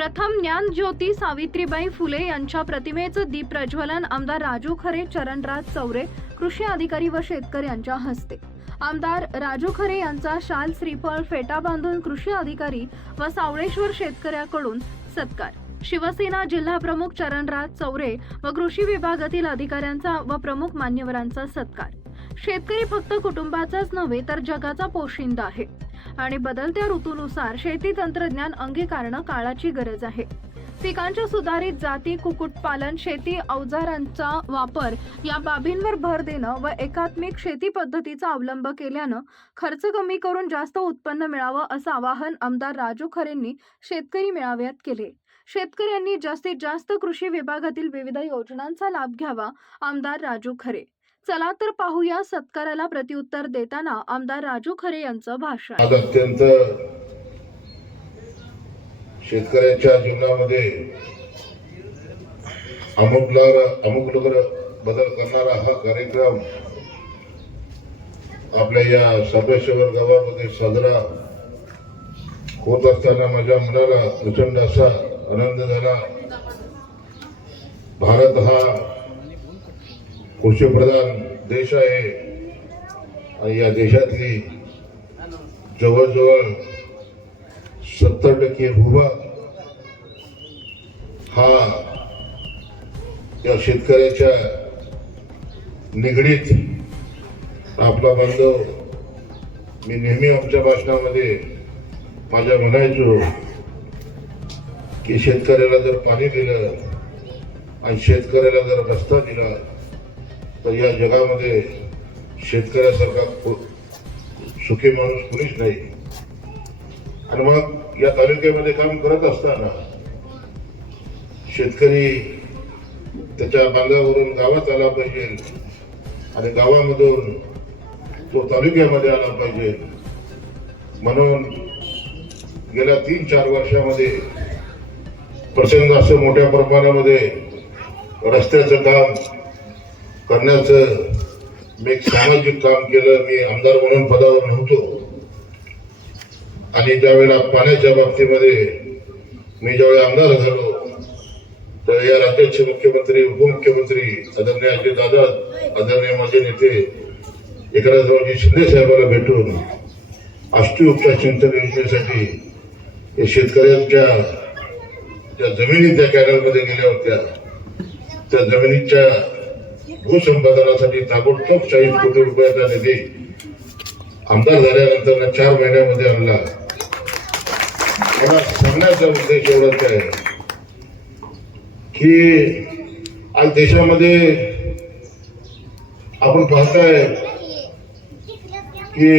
प्रथम ज्ञान ज्योती सावित्रीबाई फुले यांच्या प्रतिमेचं दीप प्रज्वलन आमदार राजू खरे चरणराज चौरे कृषी अधिकारी व शेतकरी यांच्या हस्ते. आमदार राजू खरे यांचा शाल श्रीफळ फेटा बांधून कृषी अधिकारी व सावळेश्वर शेतकऱ्याकडून सत्कार. शिवसेना जिल्हा प्रमुख चरणराज चौरे व कृषी विभागातील अधिकाऱ्यांचा व प्रमुख मान्यवरांचा सत्कार. शेतकरी फक्त कुटुंबाचाच नव्हे तर जगाचा पोशिंदा आहे. आणि बदलत्या ऋतूनुसार शेती तंत्रज्ञान अंगीकारणं काळाची गरज आहे. पिकांच्या सुधारित जाती कुक्कुटपालन शेती अवजारांचा वापर या बाबींवर भर देणं व एकात्मिक शेती पद्धतीचा अवलंब केल्यानं खर्च कमी करून जास्त उत्पन्न मिळावं असं आवाहन आमदार राजू खरेंनी शेतकरी मेळाव्यात केले. शेतकऱ्यांनी जास्तीत जास्त कृषी विभागातील विविध योजनांचा लाभ घ्यावा आमदार राजू खरे. चला तर पाहूया सत्काराला प्रत्युत्तर देताना आमदार राजू खरे यांचं भाषण. आज अत्यंत शेतकऱ्यांच्या जीवनामध्ये अमुकलावर अमुकलगर बदल करणारा हा कार्यक्रम आपल्या या सदस्य वर्गामध्ये साजरा होत असताना माझ्या मनाला प्रचंड असा आनंद झाला. भारत हा कृषीप्रधान देश आहे. आणि या देशातली जवळजवळ सत्तर टक्के भूभाग हा या शेतकऱ्याच्या निगडीत आपला बांधव मी नेहमी आमच्या भाषणामध्ये माझ्या म्हणायचो की शेतकऱ्याला जर पाणी दिलं आणि शेतकऱ्याला जर रस्ता दिला तर या जगामध्ये शेतकऱ्यासारखा सुखी माणूस कुणीच नाही. आणि मग या तालुक्यामध्ये काम करत असताना शेतकरी त्याच्या बांधावरून गावात आला पाहिजे आणि गावामधून तो तालुक्यामध्ये आला पाहिजे. म्हणून गेल्या तीन चार वर्षामध्ये प्रचंड असं मोठ्या प्रमाणामध्ये रस्त्याचं काम करण्याचं मी एक सामाजिक काम केलं मी आमदार म्हणून पदावर नव्हतो. आणि ज्यावेळेला पाण्याच्या बाबतीमध्ये मी ज्यावेळी आमदार झालो तर या राज्याचे मुख्यमंत्री उपमुख्यमंत्री आदरणीय अजित दादा आदरणीय माझे नेते एकनाथरावजी शिंदे साहेबांना भेटून आष्टी उपचार चिंतन योजनेसाठी हे शेतकऱ्यांच्या ज्या जमिनी त्या कॅनलमध्ये गेल्या होत्या त्या जमिनीच्या भूसंपादनासाठी ताबडतोब चाळीस कोटी रुपयाचा निधी आमदार झाल्यानंतर चार महिन्यामध्ये आणला. मला सांगण्याचा उद्देश एवढाच आहे की आज देशामध्ये आपण पाहताय की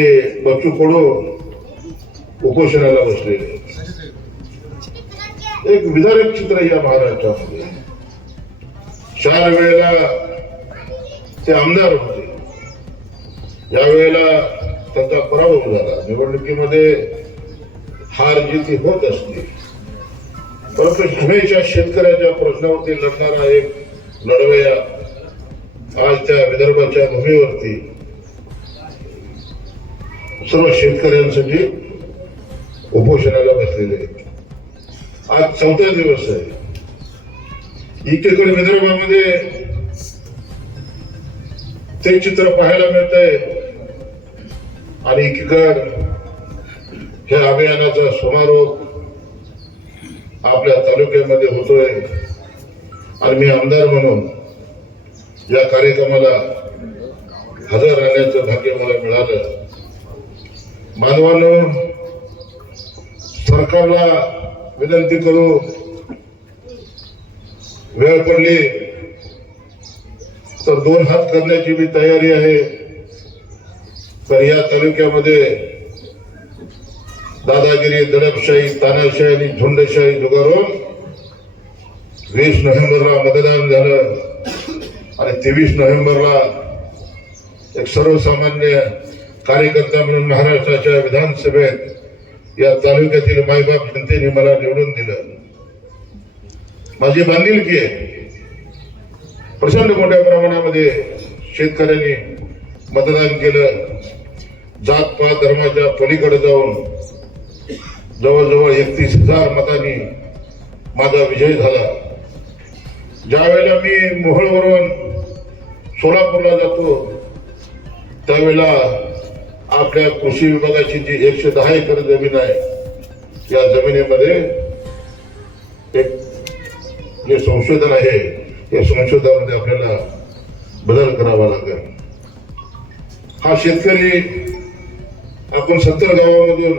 बच्चू कडू उपोषणाला बसले. एक विदारक चित्र या महाराष्ट्रामध्ये चार वेळेला ते आमदार होते. यावेळेला त्यांचा पराभव झाला. निवडणुकीमध्ये हार जीती होत असते परंतु हमेशा शेतकऱ्याच्या प्रश्नावरती लढणारा एक लढवया आज त्या विदर्भाच्या भूमीवरती सर्व शेतकऱ्यांसाठी उपोषणाला बसलेले आज चौथा दिवस आहे. एकीकडे विदर्भामध्ये ते चित्र पाहायला मिळत आहे आणि एकीकड ह्या अभियानाचा समारोप आपल्या तालुक्यामध्ये होतोय. आणि मी आमदार म्हणून या कार्यक्रमाला हजर राहण्याचं भाग्य मला मिळालं. मानवानं सरकारला विनंती करू वेळ पडली. तर दोन हात करण्याची मी तयारी आहे. तर या तालुक्यामध्ये दादागिरी दडपशाही तानाशाही आणि झुंडशाही जुगारून वीस नोव्हेंबरला मतदान झालं. आणि तेवीस नोव्हेंबरला एक सर्वसामान्य कार्यकर्ता म्हणून महाराष्ट्राच्या विधानसभेत या तालुक्यातील मायबाप जनतेने मला निवडून दिलं. माझी बांधिलकी आहे. प्रचंड मोठ्या प्रमाणामध्ये शेतकऱ्यांनी मतदान केलं. जात पात धर्माच्या पलीकडे जाऊन जवळजवळ एकतीस हजार मतांनी माझा विजय झाला. ज्यावेळेला मी मोहळवरून सोलापूरला जातो त्यावेळेला आपल्या कृषी विभागाची जी एकशे दहा एकर जमीन आहे या जमिनीमध्ये एक जे संशोधन आहे या संशोधामध्ये आपल्याला बदल करावा लागेल. हा शेतकरी आपण सत्तर गावामधून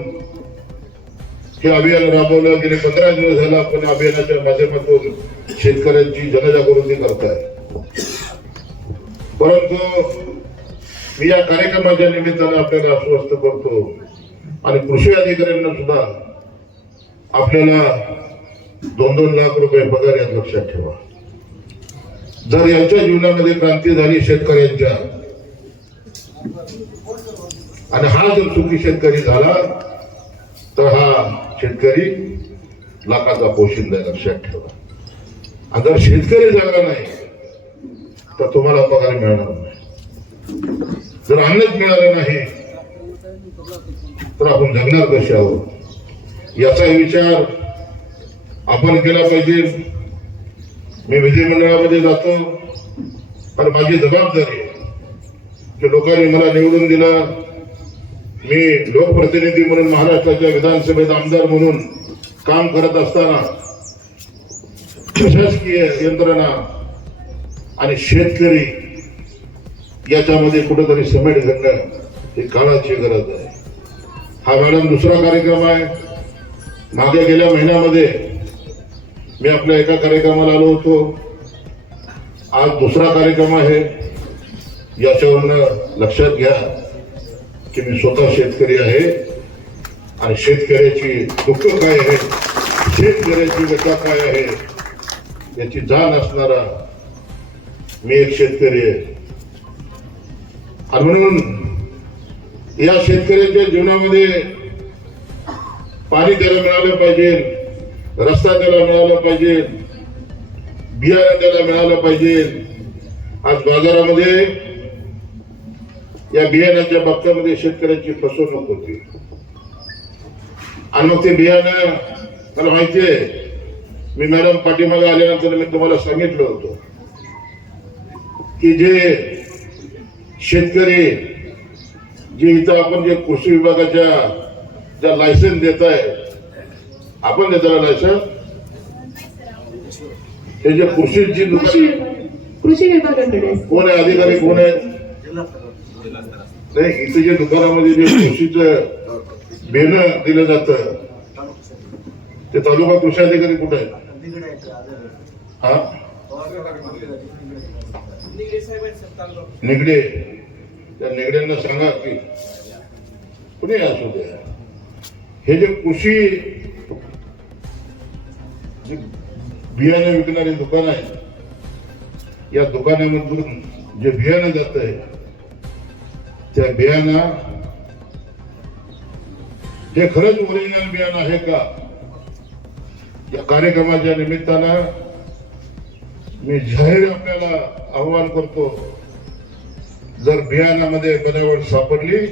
हे अभियान राबवलं गेले पंधरा दिवस झालं आपण अभियानाच्या माध्यमातून शेतकऱ्यांची जनजागृती करताय. परंतु मी या कार्यक्रमाच्या निमित्तानं आपल्याला आश्वस्त करतो आणि कृषी अधिकाऱ्यांना सुद्धा आपल्याला दोन दोन लाख रुपये पगार यात लक्षात ठेवा. जर यांच्या जीवनामध्ये क्रांती झाली शेतकऱ्यांच्या आणि हा जर सुखी शेतकरी झाला तर हा शेतकरी लाखाचा पोशिंदा लक्षात ठेवा. आणि जर शेतकरी झाला नाही तर तुम्हाला पगार मिळणार नाही. जर अन्नच मिळालं नाही तर आपण जगणार कसे आहोत? याचा विचार आपण केला पाहिजे. मी विधिमंडळामध्ये जातो पण माझी जबाबदारी की लोकांनी मला निवडून दिलं. मी लोकप्रतिनिधी म्हणून महाराष्ट्राच्या विधानसभेत आमदार म्हणून काम करत असताना प्रशासकीय यंत्रणा आणि शेतकरी याच्यामध्ये कुठेतरी समेट घडणं ही काळाची गरज आहे. हा मॅडम दुसरा कार्यक्रम आहे. मागे गेल्या महिन्यामध्ये मी आपल्या एका कार्यक्रमाला आलो होतो. आज दुसरा कार्यक्रम आहे. याच्यावरनं लक्षात घ्या की मी स्वतः शेतकरी आहे आणि शेतकऱ्याची दुःख काय आहे? शेतकऱ्याची व्यथा काय आहे? याची जाण असणारा मी एक शेतकरी आहे. आणि म्हणून या शेतकऱ्यांच्या जीवनामध्ये पाणी त्याला मिळालं पाहिजे. रस्ता त्याला मिळाला पाहिजे. बियाणं त्याला मिळालं पाहिजे. आज बाजारामध्ये या बियाण्याच्या बाबतीमध्ये शेतकऱ्यांची फसवणूक होती. आणि मग ते बियाणं मला माहितीये मी मॅडम पाठीमागे आल्यानंतर मी तुम्हाला सांगितलं होतं की जे शेतकरी जे इथं आपण जे कृषी विभागाच्या ज्या लायसन्स देत आहे आपण देतो लायसन्स हे जे कृषीची कृषी कृषी विभागाकडे. आहे. कोण आहे अधिकारी कोण आहे? नाही इथे जे दुकानामध्ये जे कृषीचं बेनं दिलं जातं ते तालुका कृषी अधिकारी कुठे आहे हा? निगडे. त्या निगड्यांना सांगा की कुणी असू द्या? हे जे कृषी जे बियाणे विकणारे दुकान आहे या दुकानामधून जे बियाणं जात आहे त्या बियाणा हे खरंच ओरिजिनल बियाणं आहे का? या कार्यक्रमाच्या निमित्तानं मी जाहीर आपल्याला आव्हान करतो जर बियाणामध्ये बनावट सापडली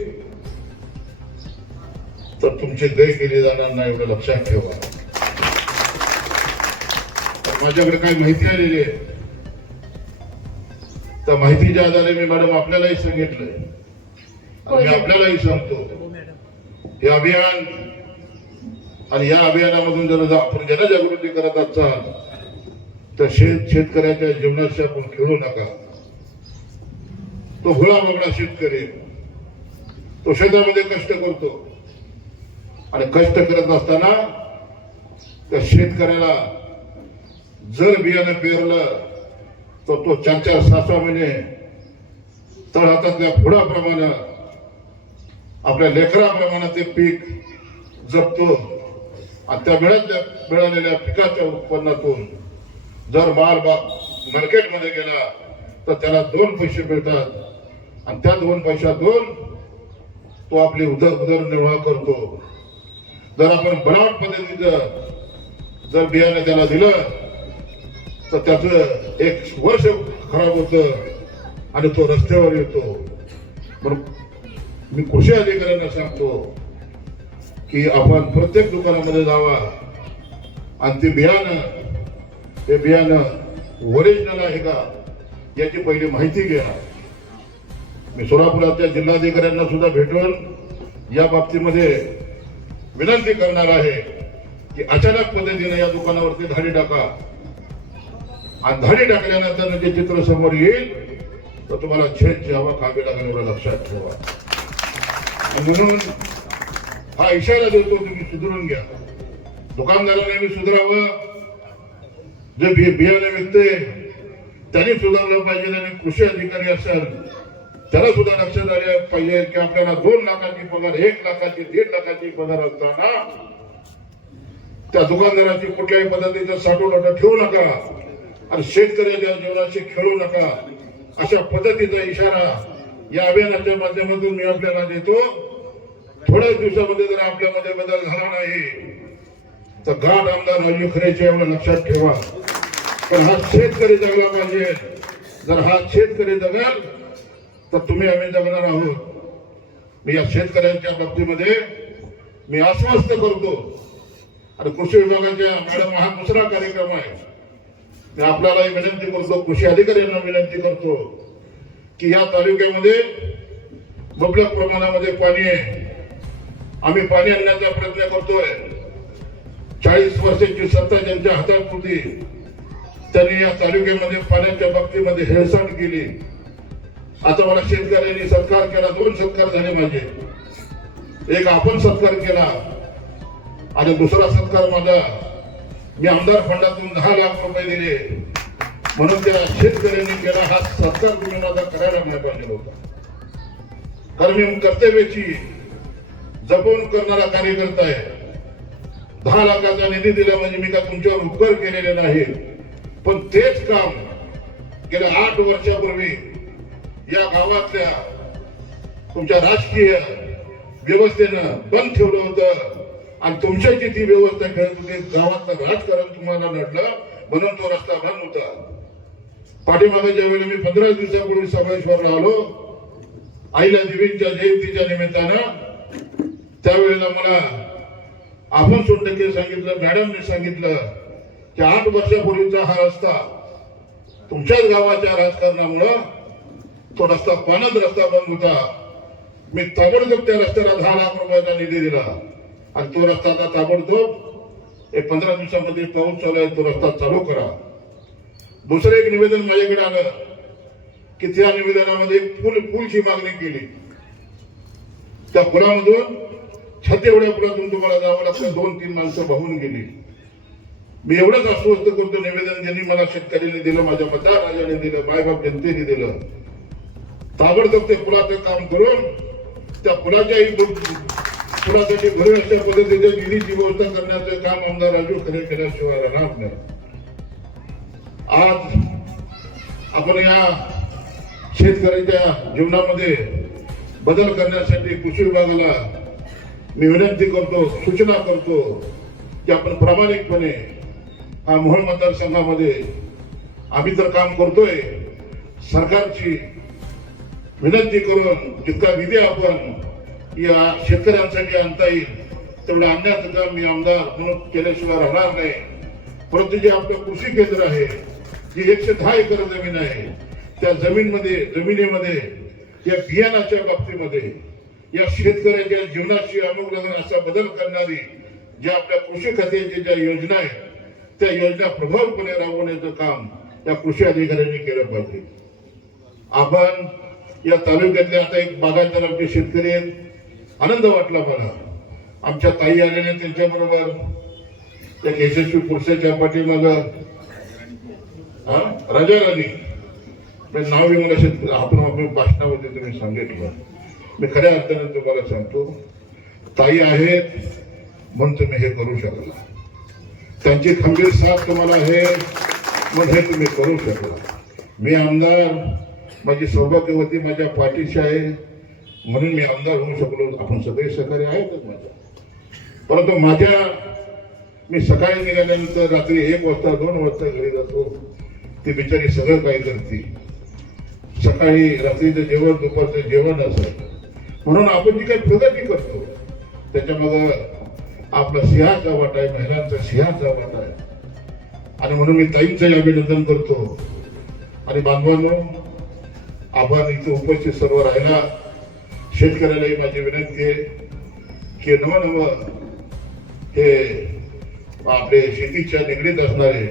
तर तुमची दय केली जाणार नाही एवढं लक्षात ठेवा. माझ्याकडे काही माहिती आलेली आहे. त्या माहितीच्या आधारे मी मॅडम आपल्यालाही सांगितलंय. मी आपल्यालाही सांगतो. हे अभियान आणि या अभियानामधून जर आपण जनजागृती करत असाल तर शेत शेतकऱ्याच्या जीवनाशी आपण खेळू नका. तो भोळा बाबडा शेतकरी. तो शेतामध्ये कष्ट करतो. आणि कष्ट करत असताना त्या शेतकऱ्याला जर बियाणं पेरलं तर तो चार चार सहा सहा महिने तळ हातातल्या फुडाप्रमाणे आपल्या लेकराप्रमाणे ते पीक जपतो. आणि त्या मिळाल्या मिळालेल्या पिकाच्या उत्पन्नातून जर माल बा मार्केटमध्ये गेला तर त्याला दोन पैसे मिळतात. आणि त्या दोन पैशातून तो आपली उदर उदरनिर्वाह करतो. जर आपण बनावट पद्धतीचं जर बियाणं त्याला दिलं तर त्याचं एक वर्ष खराब होतं आणि तो रस्त्यावर येतो. म्हणून मी कृषी अधिकाऱ्यांना सांगतो की आपण प्रत्येक दुकानामध्ये जावा. आणि ते बियाणं ते बियाणं ओरिजिनल आहे का? याची पहिली माहिती घ्या. मी सोलापुरातल्या जिल्हाधिकाऱ्यांना सुद्धा भेटून या बाबतीमध्ये विनंती करणार आहे की अचानक पद्धतीने या दुकानावरती धाडी टाका. अंधारी टाकल्यानंतर जे चित्र समोर येईल तर तुम्हाला छेद जेव्हा खावे लागेल एवढं लक्षात ठेवा. म्हणून हा इशारा देतो तुम्ही सुधरून घ्या. दुकानदाराने मी सुधारावं. जे बि- बियाणे विकते त्यांनी सुधारलं पाहिजे आणि कृषी अधिकारी असेल त्याला सुद्धा लक्षात आले पाहिजे की आपल्याला दोन लाखाची पगार एक लाखाची दीड लाखाची पगार असताना त्या दुकानदाराची कुठल्याही पद्धतीचं साठवून ठेवू नका. आणि शेतकऱ्याच्या जीवनाशी खेळू नका. अशा पद्धतीचा इशारा या अभियानाच्या माध्यमातून मी आपल्याला देतो. थोड्याच दिवसामध्ये जर आपल्यामध्ये बदल झाला नाही तर गाठ आमदार राजू खरेचे एवढं लक्षात ठेवा. पण हा शेतकरी जगला पाहिजे. जर हा शेतकरी जगाल तर तुम्ही आम्ही जगणार आहोत. मी या शेतकऱ्यांच्या बाबतीमध्ये मी आश्वस्त करतो. आणि कृषी विभागाच्या मॅडम हा दुसरा कार्यक्रम आहे. मी आपल्याला विनंती करतो कृषी अधिकाऱ्यांना विनंती करतो की या तालुक्यामध्ये मुबलक प्रमाणामध्ये पाणी आहे. आम्ही पाणी आणण्याचा प्रयत्न करतोय. चाळीस वर्षांची सत्ता ज्यांच्या हातात होती त्यांनी या तालुक्यामध्ये पाण्याच्या बाबतीमध्ये हेळसांड केली. आता मला शेतकऱ्यांनी सत्कार केला दोन सत्कार झाले माझे. एक आपण सत्कार केला आणि दुसरा सत्कार माझा. मी आमदार फंडातून दहा लाख रुपये दिले. म्हणून त्या शेतकऱ्यांनी केला हा सत्कार तुम्ही माझा करायला नाही पाहिजे होता कारण मी कर्तव्याची जपून करणारा कार्यकर्ता आहे. दहा लाखाचा निधी दिला म्हणजे मी का तुमच्यावर उपकार केलेले नाही. पण तेच काम गेल्या आठ वर्षापूर्वी या गावातल्या तुमच्या राजकीय व्यवस्थेनं बंद ठेवलं होतं. आणि तुमच्याची ती व्यवस्था खेळत होती गावातलं राजकारण तुम्हाला लढलं म्हणून तो रस्ता बंद होता. पाठीमागे वेळेला मी पंधरा दिवसापूर्वी समावेश्वरला आलो आईला देवींच्या जयंतीच्या निमित्तानं त्यावेळेला मला आपण सोनटके सांगितलं मॅडमने सांगितलं की आठ वर्षापूर्वीचा हा रस्ता तुमच्याच गावाच्या राजकारणामुळं तो रस्ता पाण्यात रस्ता बंद होता. मी ताबडतोब त्या रस्त्याला दहा लाख रुपयाचा निधी दिला. आणि तो रस्ता आता ताबडतोब एक पंधरा दिवसामध्ये पाऊस चालू आहे तो रस्ता चालू करा. दुसरं एक निवेदन माझ्याकडे आलं की त्या निवेदनामध्ये फुल फुलची मागणी केली. त्या पुलामधून छत एवढ्या पुलातून तुम्हाला जावं लागतं दोन तीन माणसं वाहून गेली. मी एवढंच आश्वस्त करतो निवेदन ज्यांनी मला शेतकऱ्यांनी दिलं माझ्या मतदार राजाने दिलं मायबाप जनतेने दिलं. ताबडतोब ते पुलाचं काम करून त्या पुलाच्याही दु- पुलासाठी अशा पद्धतीच्या निधीची व्यवस्था करण्याचं काम आमदार राजू खरे केल्याशिवाय राहणार नाही. आज आपण या शेतकऱ्याच्या जीवनामध्ये बदल करण्यासाठी कृषी विभागाला मी विनंती करतो सूचना करतो की आपण प्रामाणिकपणे हा मोहोळ मतदारसंघामध्ये आम्ही तर काम करतोय सरकारची विनंती करून जितका निधी आपण या शेतकऱ्यांसाठी आणता येईल तेवढं आणण्याचं काम मी आमदार म्हणून केल्याशिवाय राहणार नाही. परंतु जे आपलं कृषी केंद्र आहे जी एकशे दहा एकर जमीन आहे त्या जमीनमध्ये जमिनीमध्ये या बियाणाच्या बाबतीमध्ये या शेतकऱ्याच्या जीवनाशी अनुग्रहण असा बदल करणारी ज्या आपल्या कृषी खात्याच्या ज्या योजना आहेत त्या योजना प्रभावीपणे राबवण्याचं काम या कृषी अधिकाऱ्यांनी केलं पाहिजे. आपण या तालुक्यातले आता एक बागायतदार आमचे शेतकरी आहेत. आनंद वाटला मला. आमच्या ताई आल्याने त्यांच्याबरोबर एक यशस्वी पुरुषाच्या पाठीमाग राजा राणी. म्हणजे नाव बी असे आपण आपल्या भाषणामध्ये तुम्ही सांगितलं. मी खऱ्या अर्थाने तुम्हाला सांगतो ताई आहेत म्हणून तुम्ही हे करू शकला. त्यांची खंबीर साथ तुम्हाला आहे म्हणून हे तुम्ही करू शकला. मी आमदार माझी सौभाग्यवती माझ्या पाठीशी आहे. म्हणून मी आमदार होऊ शकलो आपण सगळे सहकारी आहेतच माझ्या. परंतु माझ्या मी सकाळी निघाल्यानंतर रात्री एक वाजता दोन वाजता घरी जातो. ती बिचारी सगळं काही करते. सकाळी रात्रीचं जेवण दुपारचं जेवण असं. म्हणून आपण जी काही प्रगती करतो त्याच्यामध्ये आपला सिंहाचा वाटा आहे महिलांचा सिंहाचा वाटा आहे. आणि म्हणून मी ताईंचंही अभिनंदन करतो. आणि बांधवांनो आपण इथे उपस्थित सर्व राहिला. शेतकऱ्यालाही माझी विनंती आहे की नव नव हे आपले शेतीच्या निगडीत असणारे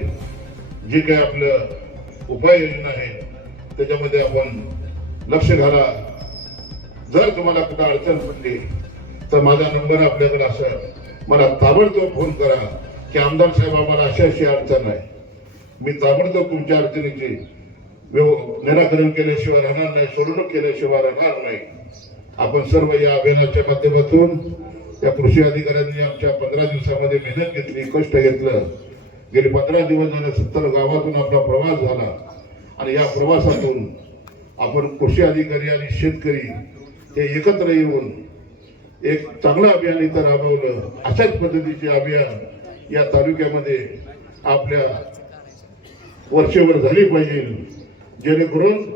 जे काही आपलं उपाययोजना आहे त्याच्यामध्ये आपण लक्ष घाला. जर तुम्हाला कुठं अडचण पडली तर माझा नंबर आपल्याकडे असेल मला ताबडतोब फोन करा की आमदार साहेब आम्हाला अशी अशी अडचण आहे. मी ताबडतोब तुमच्या अडचणीची निराकरण केल्याशिवाय राहणार नाही सोडवणूक केल्याशिवाय राहणार नाही. आपण सर्व या अभियानाच्या माध्यमातून या कृषी अधिकाऱ्यांनी आमच्या पंधरा दिवसामध्ये मेहनत घेतली कष्ट घेतलं. गेले पंधरा दिवस झाले सत्तर गावातून आपला प्रवास झाला. आणि या प्रवासातून आपण कृषी अधिकारी आणि शेतकरी हे एकत्र येऊन एक चांगलं अभियान इथं राबवलं. अशाच पद्धतीचे अभियान या तालुक्यामध्ये आपल्या वर्षभर झाली पाहिजे. जेणेकरून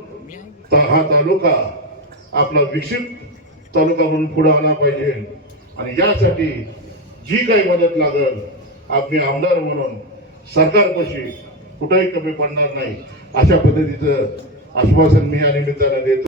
ता- हा तालुका आपला विकसित तालुका म्हणून पुढे आला पाहिजे. आणि यासाठी जी काही मदत लागल आम्ही आमदार म्हणून सरकारपाशी कुठेही कमी पडणार नाही. अशा पद्धतीचं आश्वासन मी या निमित्तानं देतो.